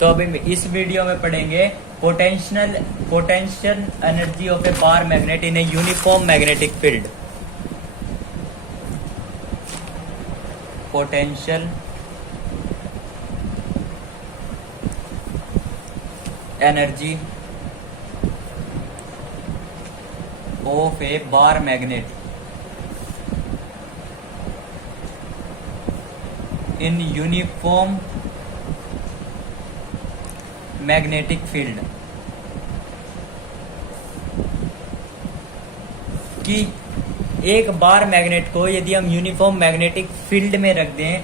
तो अभी इस वीडियो में पढ़ेंगे potential energy of A bar magnet in a uniform magnetic field. Potential energy of A bar magnet in uniform magnetic field. कि एक bar magnet को यदि हम यूनिफॉर्म मैग्नेटिक फील्ड में रख दें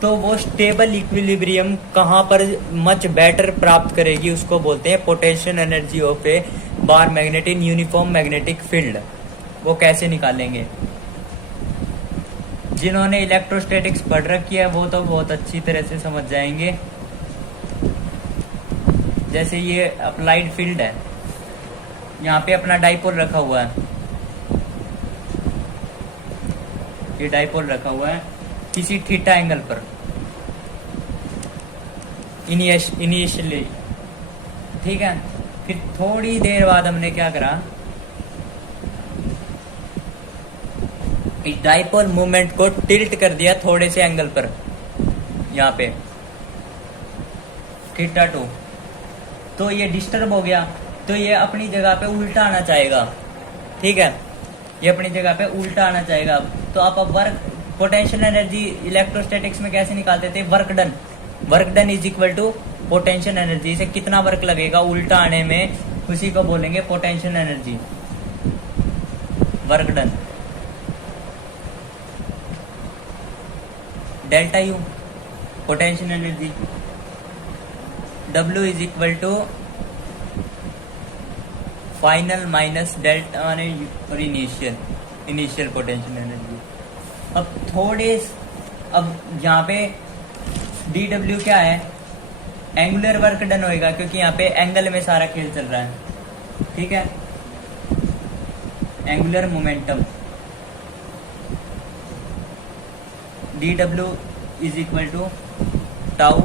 तो वो स्टेबल इक्विलिब्रियम कहाँ पर मच बेटर प्राप्त करेगी, उसको बोलते हैं potential energy of A bar magnet in uniform magnetic field. वो कैसे निकालेंगे? जिन्होंने इलेक्ट्रोस्टैटिक्स पढ़ रखी है वो तो बहुत अच्छी तरह से समझ जाएंगे। जैसे ये अप्लाइड फील्ड है, यहाँ पे अपना डाइपोल रखा हुआ है, ये डाइपोल रखा हुआ है किसी थीटा एंगल पर इनिशियली, ठीक है। फिर थोड़ी देर बाद हमने क्या करा, इस डाइपोल मूवमेंट को टिल्ट कर दिया थोड़े से एंगल पर, यहाँ पे थीटा 2, तो ये डिस्टर्ब हो गया, तो ये अपनी जगह पे उल्टा आना चाहेगा, ठीक है। ये अपनी जगह पे उल्टा आना चाहेगा। तो आप अब वर्क पोटेंशियल एनर्जी इलेक्ट्रोस्टैटिक्स में कैसे निकालते थे? Work done is equal to potential energy से कितना वर्क लगेगा उल्टा आने में, उसी को बोलेंगे potential energy. Work done delta U potential energy, W is equal to final minus delta और इनिशियल पोटेंशियल एनर्जी। अब यहाँ पे dW क्या है? एंगुलर वर्क डन होएगा, क्योंकि यहाँ पे एंगल में सारा खेल चल रहा है, ठीक है। Angular momentum dW is equal to tau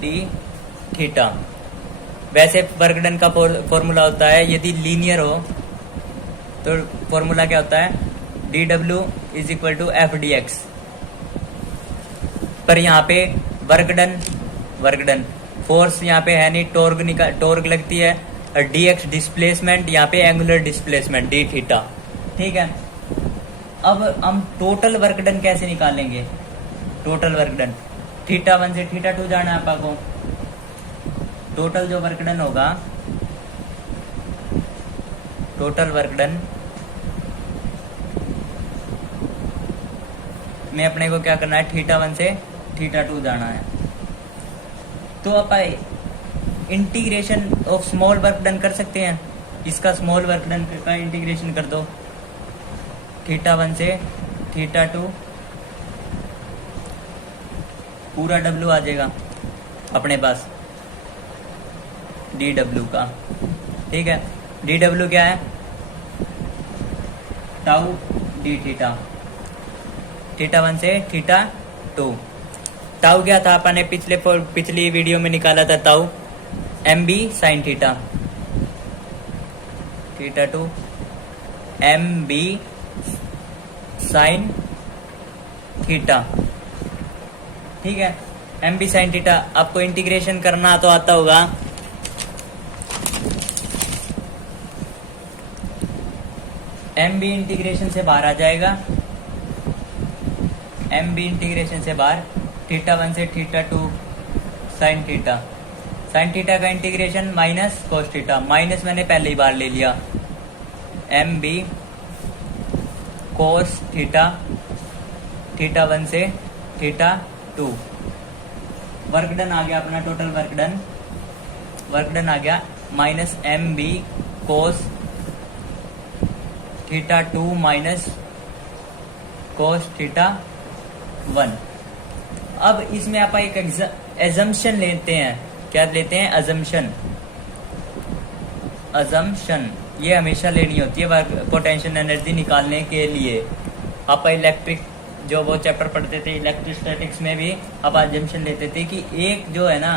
t theta. वैसे वर्क डन का फॉर्मूला होता है, यदि लीनियर हो तो फॉर्मूला क्या होता है? dW is equal to FDX। पर यहाँ पे वर्क डन फोर्स यहाँ पे है नहीं, टॉर्क लगती है, और dx डिस्प्लेसमेंट, यहाँ पे एंगुलर डिस्प्लेसमेंट d थीटा, ठीक है। अब हम टोटल वर्क डन कैसे निकालेंगे? टोटल वर्क डन थीटा 1 से थीटा 2 जाना है आपा को। टोटल जो वर्क डन होगा, टोटल वर्क डन में अपने को क्या करना है? थीटा 1 से थीटा 2 जाना है। तो आप integration of small work done कर सकते हैं। इसका स्मॉल वर्क डन का इंटीग्रेशन कर दो, थीटा 1 से थीटा 2, पूरा W आ जाएगा अपने पास dW का, ठीक है। dW क्या है? टाउ डी थीटा, थीटा 1 से थीटा 2। टाउ क्या था? अपन ने पिछली वीडियो में निकाला था, tau MB sine theta, theta 2 MB sine theta, ठीक है। MB साइन थीटा आपको इंटीग्रेशन करना तो आता होगा। MB इंटीग्रेशन से बाहर आ जाएगा, MB इंटीग्रेशन से बाहर, थीटा 1 से थीटा 2 साइन थीटा का integration minus cos theta, minus मैंने पहले ही बार ले लिया, MB कोस थीटा 1 से थीटा 2। वर्क डन आ गया अपना, टोटल वर्क डन आ गया minus MB cos theta 2 minus cos theta 1। अब इसमें आप एक एजम्पशन लेते हैं। क्या लेते हैं? अजम्पशन ये हमेशा लेनी होती है पोटेंशियल एनर्जी निकालने के लिए। आप इलेक्ट्रिक जो वो चैप्टर पढ़ते थे इलेक्ट्रोस्टैटिक्स में भी आप अजम्पशन लेते थे कि एक जो है ना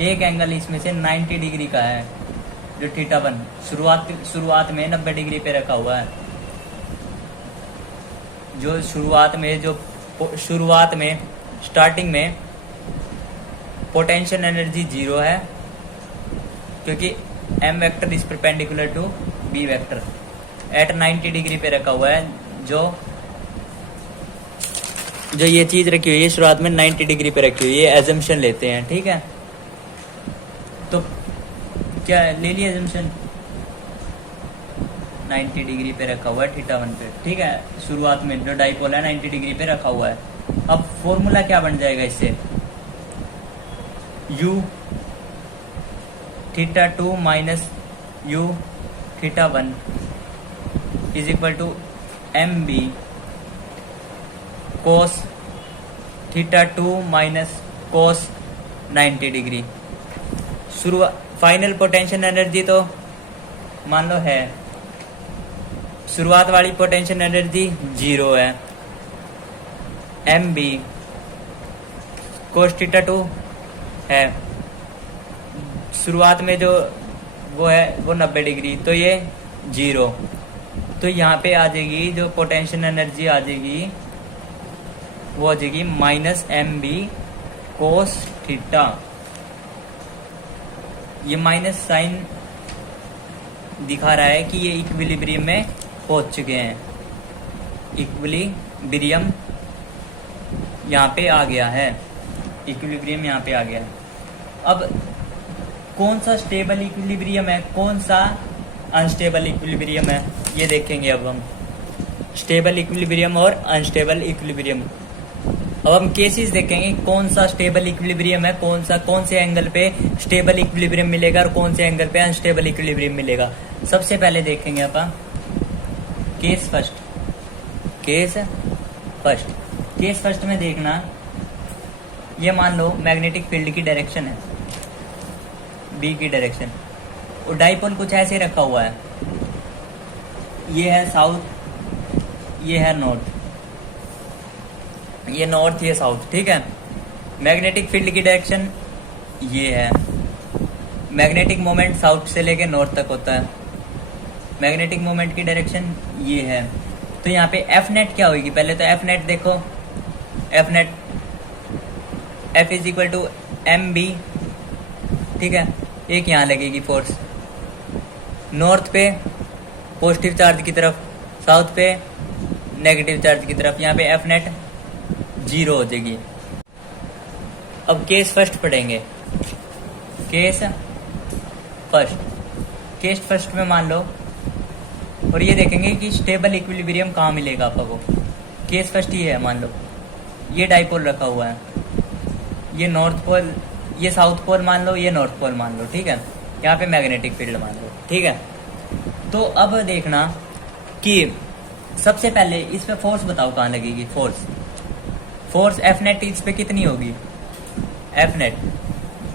एक एंगल इसमें से 90 डिग्री का है, जो θ1 शुरुआत में 90 डिग्री पे रखा हुआ है। जो शुरुआत में स्टार्टिंग में पोटेंशियल एनर्जी 0 है, क्योंकि m vector is perpendicular to b vector at 90 degree पे रखा हुआ है। जो ये चीज रखी हुई है शुरुआत में 90 डिग्री पे रखी हुई है, ये एजम्पशन लेते हैं, ठीक है। तो क्या ले लिया एजम्पशन, 90 डिग्री पे रखा हुआ है θ1 पे, ठीक है। शुरुआत में जो डाइपोल है 90 डिग्री पे रखा हुआ है। अब फॉर्मूला क्या बन जाएगा इससे, u θ2 minus u θ1 is equal to mb cos θ2 minus cos 90 degree. Final potential energy तो मान लो है, शुरुआत वाली पोटेंशियल एनर्जी 0 है, mb cos θ2 है, शुरुआत में जो वो है वो 90 डिग्री, तो ये 0। तो यहाँ पे आ जाएगी जो पोटेंशियल एनर्जी आ जाएगी वो आ जाएगी माइनस mb cos θ। ये माइनस साइन दिखा रहा है कि ये इक्विलिब्रियम में पहुंच चुके हैं, इक्विलिब्रियम यहाँ पे आ गया है, इक्विलिब्रियम यहाँ पे आ गया है। अब कौन सा स्टेबल इक्विलिब्रियम है, कौन सा अनस्टेबल इक्विलिब्रियम है, ये देखेंगे अब हम, स्टेबल इक्विलिब्रियम और अनस्टेबल इक्विलिब्रियम। अब हम केसेस देखेंगे कौन सा स्टेबल इक्विलिब्रियम है, कौन से एंगल पे स्टेबल इक्विलिब्रियम मिलेगा और कौन से एंगल पे अनस्टेबल इक्विलिब्रियम मिलेगा। सबसे पहले देखेंगे अपन केस फर्स्ट में देखना, ये मान लो मैग्नेटिक फील्ड की डायरेक्शन है बी की डायरेक्शन, और डाइपोल कुछ ऐसे रखा हुआ है, ये है साउथ, ये है नॉर्थ, ये नॉर्थ ये साउथ, ठीक है। मैग्नेटिक फील्ड की डायरेक्शन ये है, मैग्नेटिक मोमेंट साउथ से लेके नॉर्थ तक होता है, मैग्नेटिक मोमेंट की डायरेक्शन ये है। तो यहाँ पे एफ नेट क्या होगी, पहले तो एफ नेट देखो, F net F is equal to M B, ठीक है। एक यहाँ लगेगी फोर्स नॉर्थ पे पॉजिटिव चार्ज की तरफ, साउथ पे नेगेटिव चार्ज की तरफ, यहाँ पे एफ नेट 0 हो जाएगी। अब केस फर्स्ट पढ़ेंगे, केस फर्स्ट में मान लो, और ये देखेंगे कि स्टेबल इक्विलिब्रियम कहाँ मिलेगा आपको। केस फर्स्ट ये है, मान लो ये डाइपोल रखा हुआ है, ये नॉर्थ पोल, ये साउथ पोल मान लो, ये नॉर्थ पोल मान लो, ठीक है। यहाँ पे मैग्नेटिक फील्ड मान लो, ठीक है। तो अब देखना कि सबसे पहले इस पे फोर्स बताओ कहाँ लगेगी, फोर्स एफ नेट इस पे कितनी होगी, एफ नेट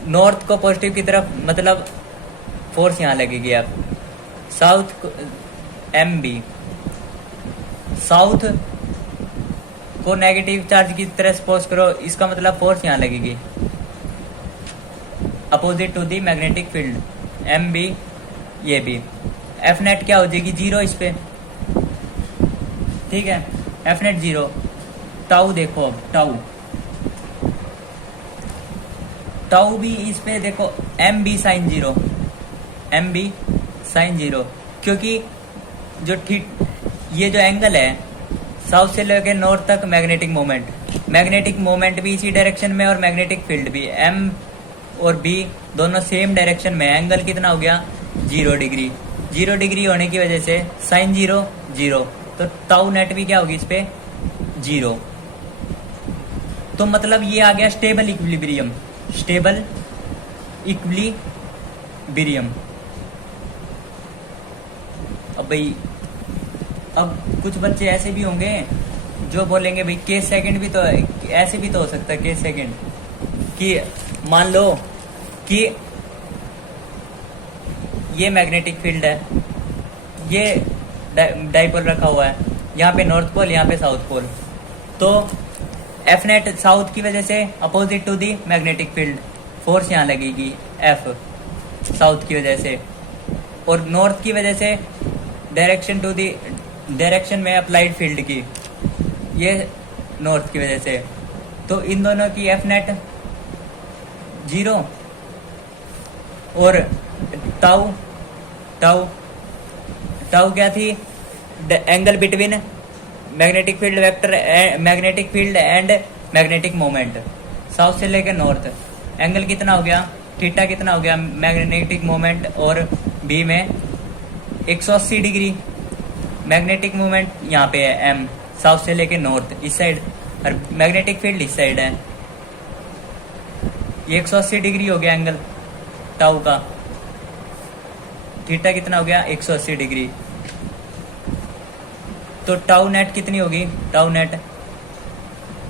नॉर्थ को पॉजिटिव की तरफ, मतलब फोर्स यहाँ लगेगी। अब साउथ एम बी, साउथ को नेगेटिव चार्ज की तरह सपोज करो, इसका मतलब फोर्स यहाँ लगेगी opposite to the magnetic field, M B ये भी। एफ नेट क्या हो जाएगी 0 इस पे, ठीक है, एफ नेट 0। टाउ देखो, अब टाउ भी इस पे देखो, M B sine 0, M B sine 0, क्योंकि जो ये जो एंगल है साउथ से लेकर नॉर्थ तक मैग्नेटिक मोमेंट भी इसी डायरेक्शन में, और मैग्नेटिक फील्ड भी एम और बी दोनों सेम डायरेक्शन में। एंगल कितना हो गया 0 डिग्री, 0 डिग्री होने की वजह से साइन 0 0, तो टाउ नेट भी क्या होगी इस पे 0। तो मतलब ये आ गया स्टेबल इक्विलिब्रियम, अब कुछ बच्चे ऐसे भी होंगे जो बोलेंगे भाई केस सेकंड भी तो, ऐसे भी तो हो सकता है केस सेकंड, कि मान लो कि ये मैग्नेटिक फील्ड है, ये डाइपोल रखा हुआ है, यहाँ पे नॉर्थ पोल, यहाँ पे साउथ पोल, तो एफ नेट साउथ की वजह से opposite to the magnetic field, force यहाँ लगेगी एफ साउथ की वजह से, और नॉर्थ की वजह से डायरेक्शन में अप्लाइड फील्ड की, ये नॉर्थ की वजह से। तो इन दोनों की एफ नेट 0 और टाउ टाउ टाउ क्या थी, angle between magnetic field vector, magnetic field and magnetic moment, south से लेकर नॉर्थ। एंगल कितना हो गया, थीटा कितना हो गया मैग्नेटिक मोमेंट और बी में 180 डिग्री। मैग्नेटिक मोमेंट यहाँ पे है एम, साउथ से लेकर नॉर्थ इस साइड, और मैग्नेटिक फील्ड इस साइड है। ये 180 डिग्री हो गया एंगल टाउ का। थीटा कितना हो गया 180 डिग्री। तो टाउ नेट कितनी होगी, tau net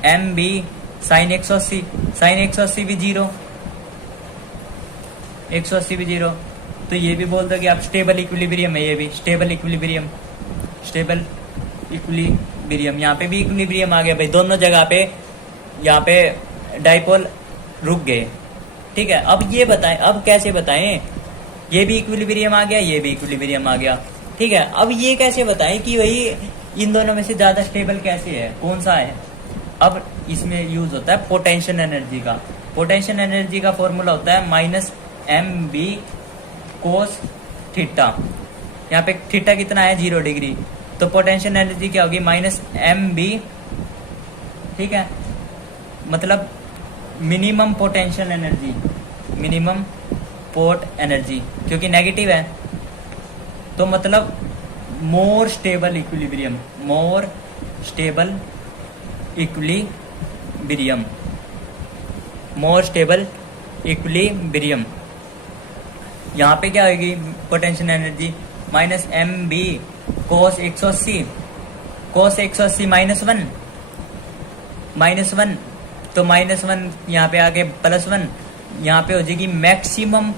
M B sine 180, sine 180 भी 0, 180 भी 0। तो ये भी बोल दो कि आप स्टेबल इक्विलिब्रियम है, ये भी स्टेबल इक्विलिब्रियम, स्टेबल इक्विलिब्रियम। यहाँ पे भी इक्विलिब्रियम आ गया भाई, दोनों जगह पे यहाँ पे डाइपोल रुक गए। ठीक है, अब ये बताएं, अब कैसे बताएं, ये भी इक्विलिब्रियम आ गया, ये भी इक्विलिब्रियम आ गया। ठीक है, अब ये कैसे बताएं कि भाई इन दोनों में से ज्यादा स्टेबल कैसे है, कौन सा है। अब इसमें यूज होता है पोटेंशियल एनर्जी का। पोटेंशियल एनर्जी का फॉर्मूला होता है minus M B cos theta. यहाँ पे थीटा कितना है 0 डिग्री, तो पोटेंशियल एनर्जी क्या होगी माइनस एम बी। ठीक है, मतलब minimum potential energy, minimum port energy, क्योंकि नेगेटिव है तो मतलब more stable equilibrium, more stable equilibrium, more stable equilibrium. यहाँ पे क्या होगी potential energy minus M B cos 180, cos 180 -1, -1, तो -1 यहाँ पे आके +1, यहाँ पे हो जाएगी maximum,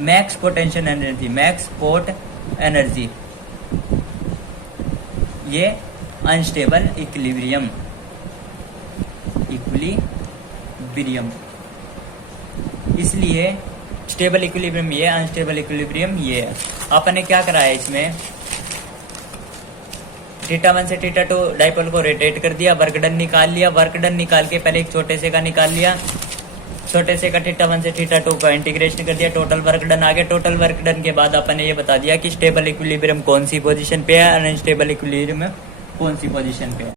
max potential energy, max port energy. ये अनस्टेबल इक्विलिब्रियम, इक्विलिब्रियम। इसलिए स्टेबल इक्विलिब्रियम ये, अनस्टेबल इक्विलिब्रियम ये है। आपने क्या करा है इसमें, θ1 से θ2 डाइपोल को रोटेट कर दिया, वर्क डन निकाल लिया, वर्क डन निकाल के पहले एक छोटे से का निकाल लिया, छोटे से का θ1 से θ2 का इंटीग्रेशन कर दिया, टोटल वर्क डन आ गया। टोटल वर्क डन के बाद अपन ने ये बता दिया कि स्टेबल इक्विलिब्रियम कौन सी पोजीशन पे है, अनस्टेबल इक्विलिब्रियम कौन सी पोजीशन पे है।